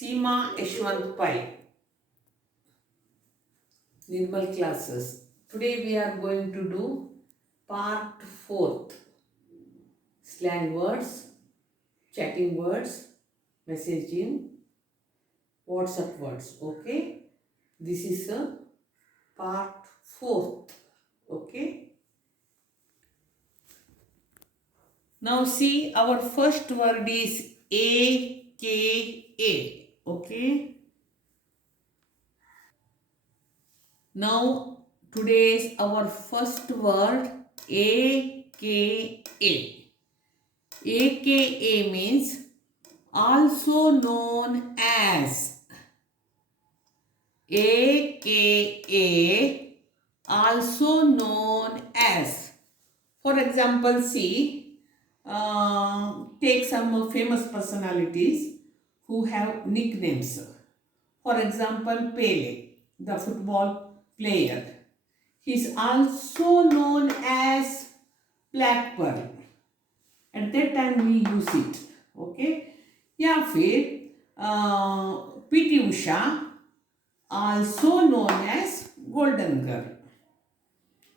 Seema Yashwant Pai, Nirmal classes. Today we are going to do part 4th, slang words, chatting words, messaging, WhatsApp words. Okay, this is a part 4th. Okay, now see, our first word is AKA. Okay, now today's our first word AKA. AKA means also known as. AKA also known as. For example, see, take some famous personalities who have nicknames. For example, Pele, the football player. He is also known as Black Pearl. At that time we use it. Okay, या फिर पीटी Usha also known as golden girl.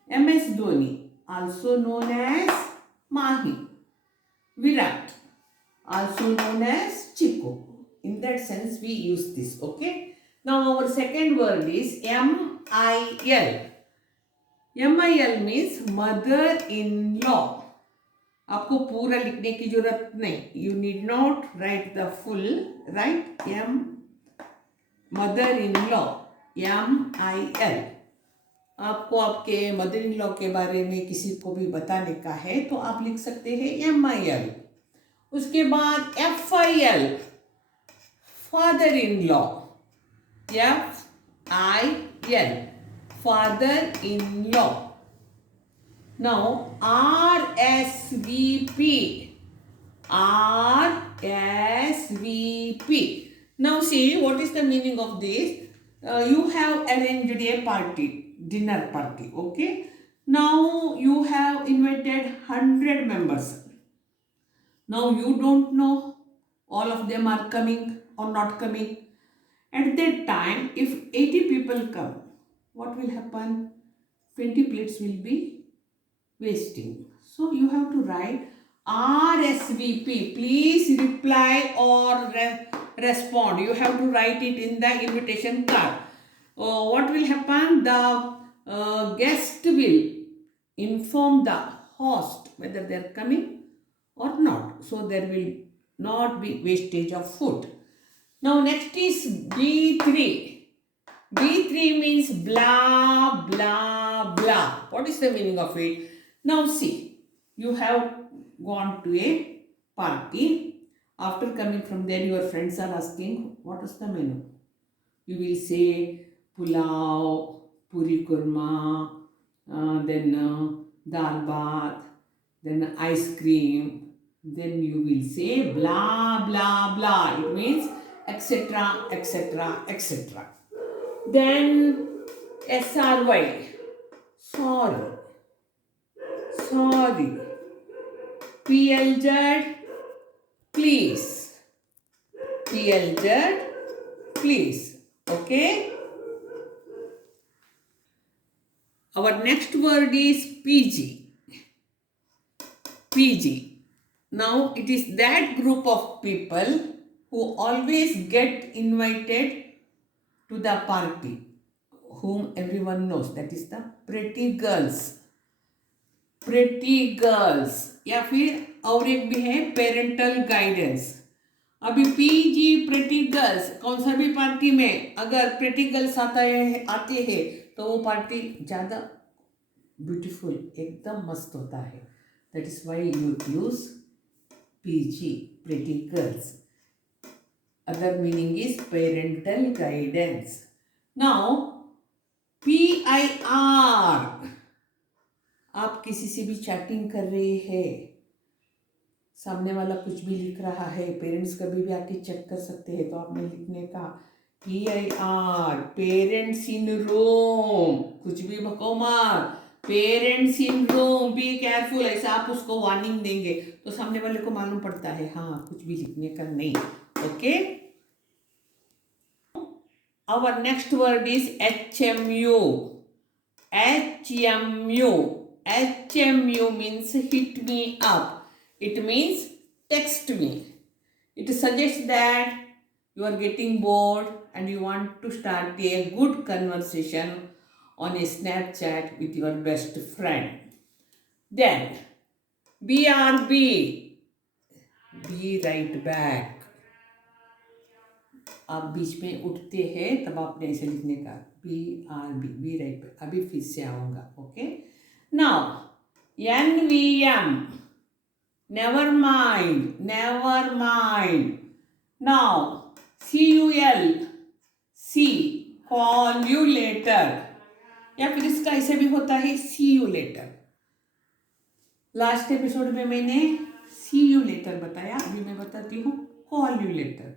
MS Dhoni also known as Mahi. Virat also known as Chico. In that sense we use this. Okay, now our second word is MIL. MIL means mother-in-law. आपको पूरा लिखने की जरूरत नहीं. You need not write the full. Write M mother in law MIL. आपको आपके mother in law के बारे में किसी को भी बताने का है तो आप लिख सकते हैं MIL. उसके बाद FIL father in law. FIL father in law. Now RSVP. RSVP. Now see, what is the meaning of this? You have arranged a party, dinner party. Okay. Now you have invited 100 members. Now you don't know all of them are coming or not coming. At that time, if 80 people come, what will happen? 20 plates will be wasting. So you have to write RSVP. Please reply or respond. You have to write it in the invitation card. What will happen? The guest will inform the host whether they are coming or not. So there will not be wastage of food. Now next is B3. B3 means blah blah blah. What is the meaning of it? Now see, you have gone to a party. After coming from there, your friends are asking, what is the menu? You will say pulao, puri kurma, then dal bath, then ice cream. Then you will say blah blah blah. It means etc etc etc. Then SRY, sorry. Sorry. PLZ, please. PLZ, please. Okay. Our next word is PG. PG. Now it is that group of people who always get invited to the party, whom everyone knows. That is the pretty girls. Pretty girls. या फिर और एक भी है parental guidance. अभी PG pretty girls कौन सा भी पार्टी में अगर प्रेटी गर्ल्स आते हैं तो वो पार्टी ज़्यादा ब्यूटीफुल एकदम मस्त होता है. That is why you use PG pretty girls. Other meaning is parental guidance. Now PIR. आप किसी से भी चैटिंग कर रहे हैं, सामने वाला कुछ भी लिख रहा है, पेरेंट्स कभी भी आके चेक कर सकते हैं, तो आपने लिखने का PIR पेरेंट्स इन रोम. कुछ भी बको मत. Parents in Rome, be careful. ऐसा आप उसको वार्निंग देंगे तो सामने वाले को मालूम पड़ता है हाँ कुछ भी लिखने का नहीं. Okay. Our next word is HMU. HMU. HMU means hit me up. It means text me. It suggests that you are getting bored and you want to start a good conversation on a Snapchat with your best friend. Then BRB. Be right back. आप बीच में उठते हैं तब आपने ऐसे लिखने का BRB. B right back. अभी फिर से आऊँगा. Okay. Now NVM. Never mind. Never mind. Now CUL. C. Call you later. या फिर इसका ऐसे भी होता है see you later. Last episode में मैंने see you later बताया. अभी मैं बताती हूँ call you later.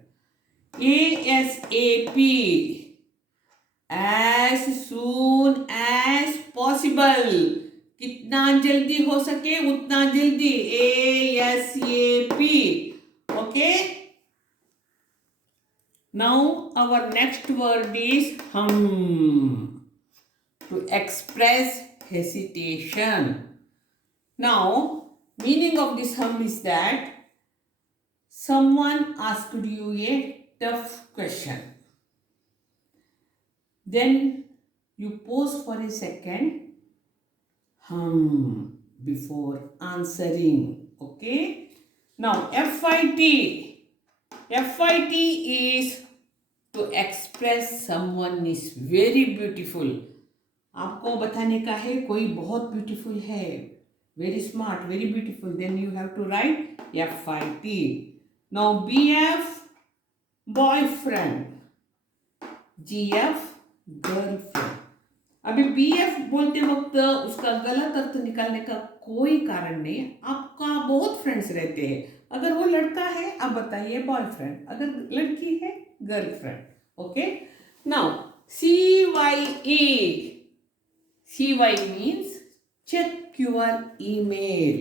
ASAP. As soon as possible. कितना जल्दी हो सके उतना जल्दी. ASAP. Okay. Now our next word is hum. To express hesitation. Now, meaning of this hum is that someone asked you a tough question. Then you pause for a second, hum, before answering. Okay? Now, FIT. FIT is to express someone is very beautiful. आपको बताने का है कोई बहुत ब्यूटीफुल है. Very smart, very beautiful. Then you have to write FIT. Now BF, boyfriend. GF, girlfriend. अभी BF बोलते वक्त उसका गलत अर्थ निकालने का कोई कारण नहीं. आपका बहुत फ्रेंड्स रहते हैं. अगर वो लड़का है आप बताइए बॉयफ्रेंड, अगर लड़की है girlfriend. Okay. Now CYE. CY means check your email.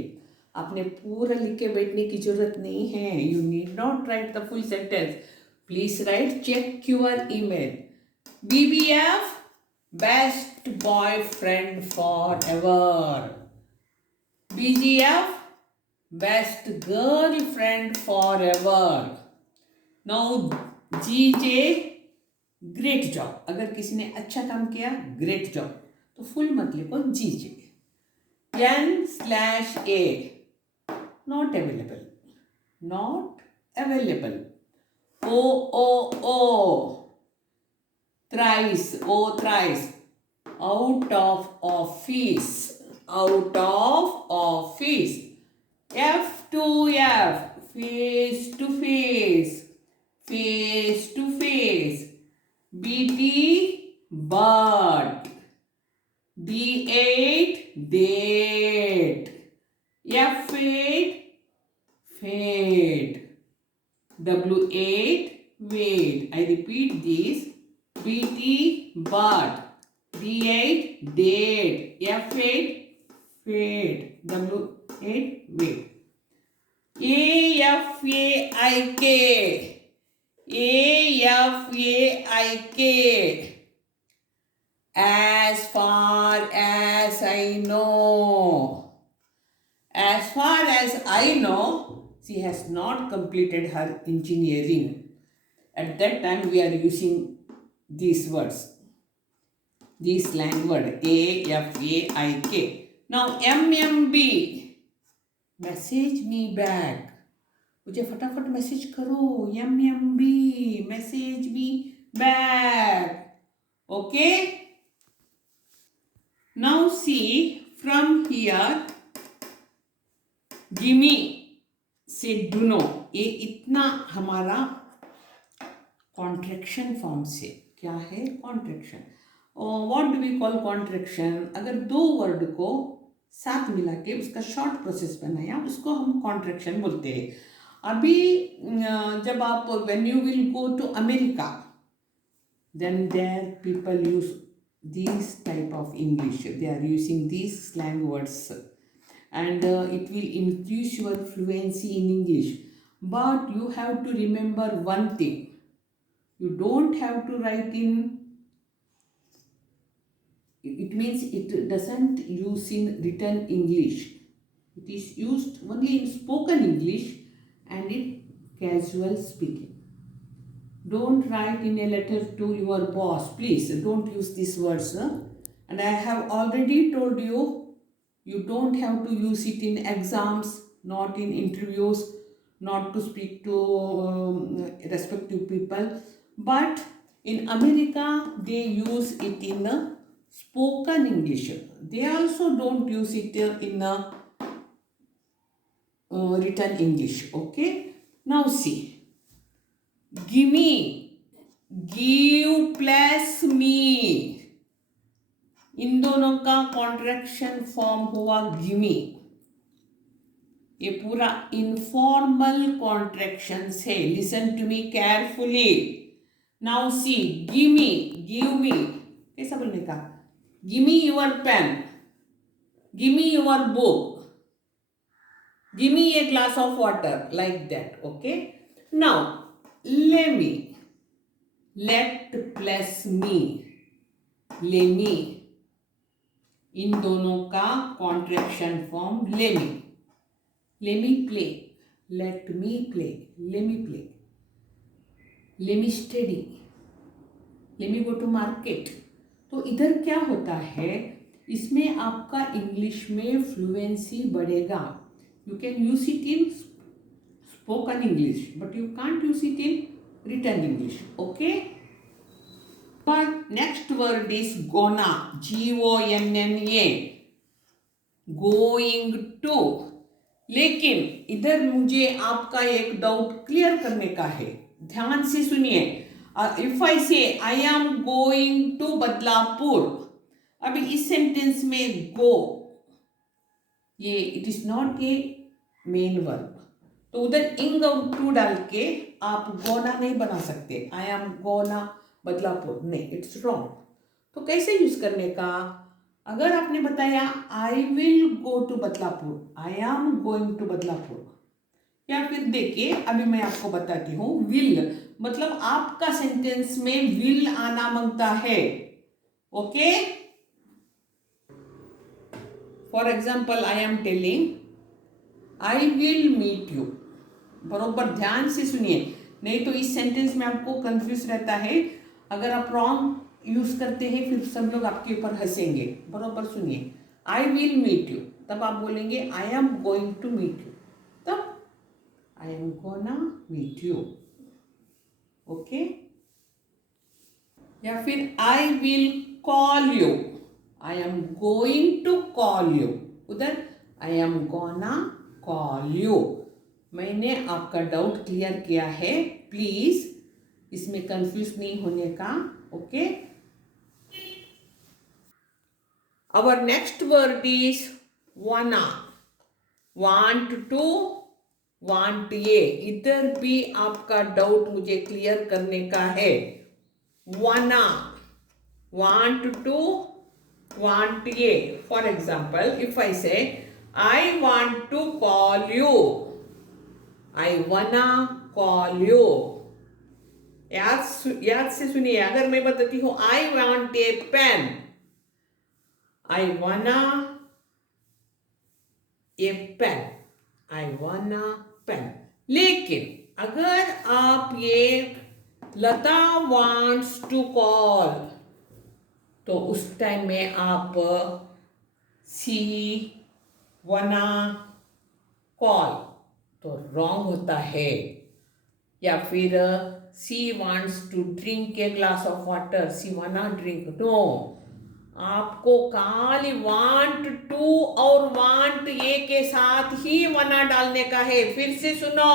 आपने पूरा लिख के बैठने की जरूरत नहीं है. You need not write the full sentence. Please write check your email. BBF, best boyfriend for ever. BGF, best girlfriend for ever. Now GJ, great job. अगर किसी ने अच्छा काम किया ग्रेट जॉब तो फुल मत लिखो GJ. N/A, not available. Not available. O, thrice. O thrice. Out of office. Out of office. F2F, face to face. Face to face. BT, but. D8, date. F8, fate. W8, wait. I repeat this. BT, but. D8, date. F8, fate. W8, wait. AFAIK. AFAIK. As far as I know. As far as I know, she has not completed her engineering. At that time, we are using these words. This slang word, AFAIK. Now, MMB. Message me back. मुझे फटाफट मैसेज करो. MMB. Message me back. Okay? Now see from here, Gimme से डूनो. ये इतना हमारा contraction form से. क्या है contraction? What do we call contraction? अगर दो वर्ड को साथ मिला के उसका शॉर्ट प्रोसेस बनाया उसको हम कॉन्ट्रैक्शन बोलते हैं. अभी जब आप when you will go to America then there people use these type of English. They are using these slang words and it will increase your fluency in English. But you have to remember one thing. You don't have to write in, it means it doesn't use in written English. It is used only in spoken English and in casual speaking. Don't write in a letter to your boss. Please don't use these words. And I have already told you, you don't have to use it in exams, not in interviews, not to speak to respective people. But in America, they use it in spoken English. They also don't use it in written English. Okay. Now see. Gimme, give plus me, इन दोनों का contraction form हुआ gimme. ये पूरा informal contraction है. Listen to me carefully. Now see, gimme, give me, कैसा बोलने का? Gimme your pen, gimme your book, gimme a glass of water, like that. Okay. Now lemme, let plus me, lemme, इन दोनों का contraction form lemme. Lemme play, let me play, lemme play. Lemme study, lemme go to market. तो इधर क्या होता है, इसमें आपका इंग्लिश में फ्लुएंसी बढ़ेगा. You can use it in spoken English, but you can't use it in written English. Okay. But next word is gonna, Gonna, going to. लेकिन इधर मुझे आपका एक डाउट क्लियर करने का है. ध्यान से सुनिए. If I say I am going to Badlapur, अभी इस सेंटेंस में गो, ये it is not a main verb. तो उधर इंग टू डाल के आप गोना नहीं बना सकते. आई एम गोना बदलापुर, नहीं, इट्स रॉन्ग. तो कैसे यूज करने का? अगर आपने बताया I will go to Badlapur, I am going to Badlapur. या फिर देखिए, अभी मैं आपको बताती हूँ. विल मतलब आपका सेंटेंस में विल आना मांगता है. Okay. For example, I am telling I will meet you. बरोबर ध्यान से सुनिए, नहीं तो इस सेंटेंस में आपको कंफ्यूज रहता है. अगर आप रॉन्ग यूज करते हैं फिर सब लोग आपके ऊपर हंसेंगे. बरोबर सुनिए. आई विल मीट यू, तब आप बोलेंगे I am going to meet you. तब I am gonna meet you. Okay. या फिर I will call you, I am going to call you. उधर I am gonna call you. मैंने आपका डाउट क्लियर किया है. प्लीज इसमें कंफ्यूज नहीं होने का. Okay. Our next word is wanna, want to, want ये. इधर भी आपका डाउट मुझे क्लियर करने का है. वाना, वांट टू, वांट ये. For example, if I say I want to call you, I wanna call you. याद से सुनिए. अगर मैं बताती हूं आई वांट ए पेन, आई वाना a pen, I wanna pen. लेकिन अगर आप ये लता वांट्स टू कॉल, तो उस टाइम में आप सी वाना कॉल, तो रॉन्ग होता है. या फिर she wants to drink a glass of water, she wanna drink. No, आपको खाली वांट टू और वांट ए के साथ ही वाना डालने का है. फिर से सुनो,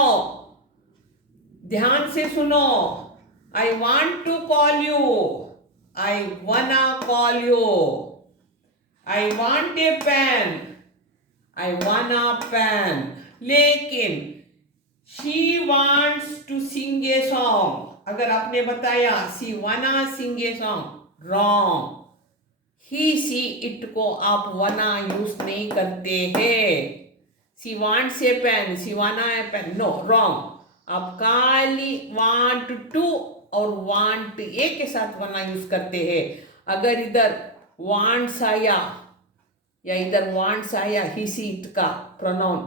ध्यान से सुनो. I want to call you, I wanna call you. I want a pen, I wanna pen. लेकिन she wants to sing a song, अगर आपने बताया she wanna sing a song, wrong. He see it को आप wanna use नहीं करते हैं. She wants a pen, she wanna a pen, no, wrong. आप खाली वांट टू और want ए के साथ वना यूज करते हैं। अगर इधर wants आया या इधर wants आया ही सी इट का प्रोनाउन,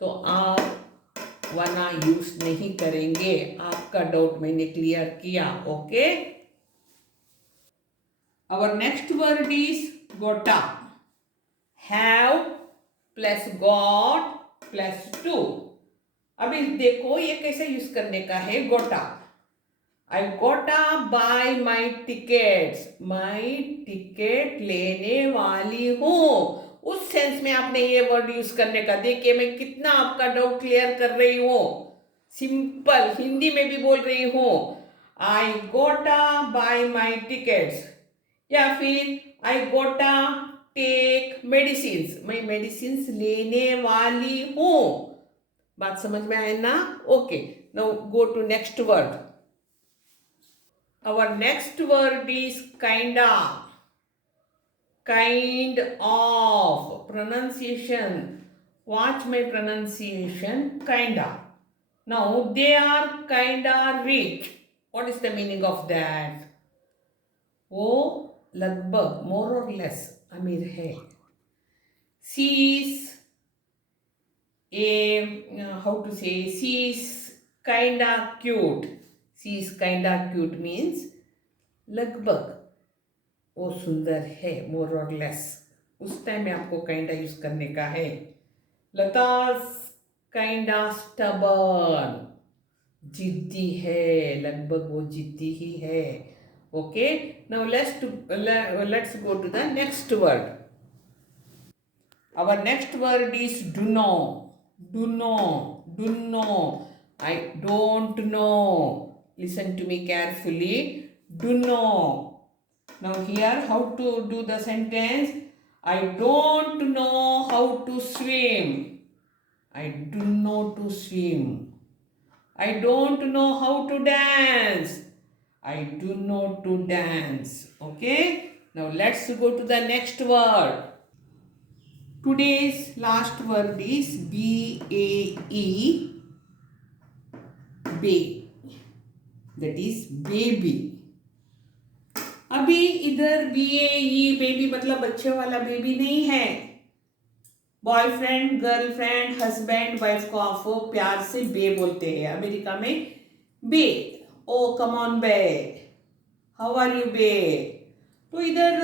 तो आप वना यूज नहीं करेंगे। आपका डाउट मैंने क्लियर किया। Okay, our next word is gota. Have plus got plus two. अभी देखो ये कैसे यूज करने का है। गोटा, आई गोटा बाय माई टिकट्स, माई टिकट लेने वाली हूं। उस सेंस में आपने ये वर्ड यूज करने का। देखिए मैं कितना आपका डाउट क्लियर कर रही हूं। सिंपल हिंदी में भी बोल रही हूं। आई गोटा बाय माई टिकट्स, या फिर आई गोटा टेक मेडिसिन्स, मैं मेडिसिन्स लेने वाली हूं। बात समझ में आए ना? Okay, now go to next word. Our next word is kinda. Kind of. Pronunciation. Watch my pronunciation. Kinda. Now they are kinda rich. What is the meaning of that? वो लगभग more or less अमीर है। She is how to say, she is kinda cute. She is kinda cute means लगभग वो सुंदर है, more or less। उस टाइम में आपको kinda यूज करने का है। लता kinda stubborn, जिद्दी है, लगभग वो जिद्दी ही है। Okay, now let's go to the next word. Our next word is do know. Do know. Do know. I don't know. Listen to me carefully. Do know. Now here how to do the sentence. I don't know how to swim. I do know to swim. I don't know how to dance. I do know to dance. Okay. Now let's go to the next word. Today's last word is B-A-E, bae, that is baby. अभी इधर BAE baby मतलब बच्चे वाला बेबी नहीं है। Boyfriend, girlfriend, husband, wife को आप प्यार से बे बोलते हैं। अमेरिका में bae, oh come on bae, how are you bae. तो इधर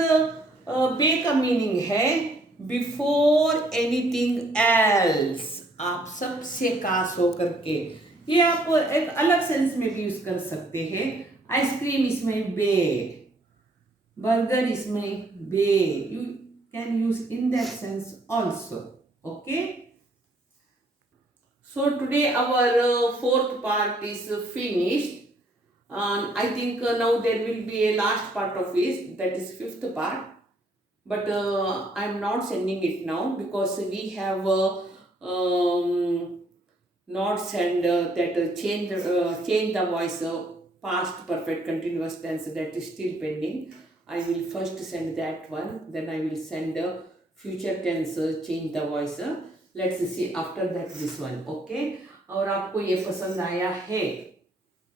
बे का मीनिंग है बिफोर एनीथिंग एल्स, आप सबसे खास होकर के। ये आप एक अलग सेंस में भी यूज कर सकते हैं। आइसक्रीम इसमें बे, बर्गर इसमें bae, you can use in that sense also. Okay, so today our fourth part is finished. I think now there will be a last part of it, that is fifth part. But I am not sending it now because we have not send that change the voice past perfect continuous tense, that is still pending. I will first send that one, then I will send future tense change the voice. Let's see after that this one. Okay, और आपको ये पसंद आया है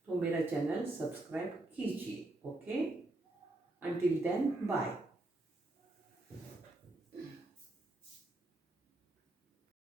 तो मेरा channel subscribe कीजिए। Okay, until then, bye.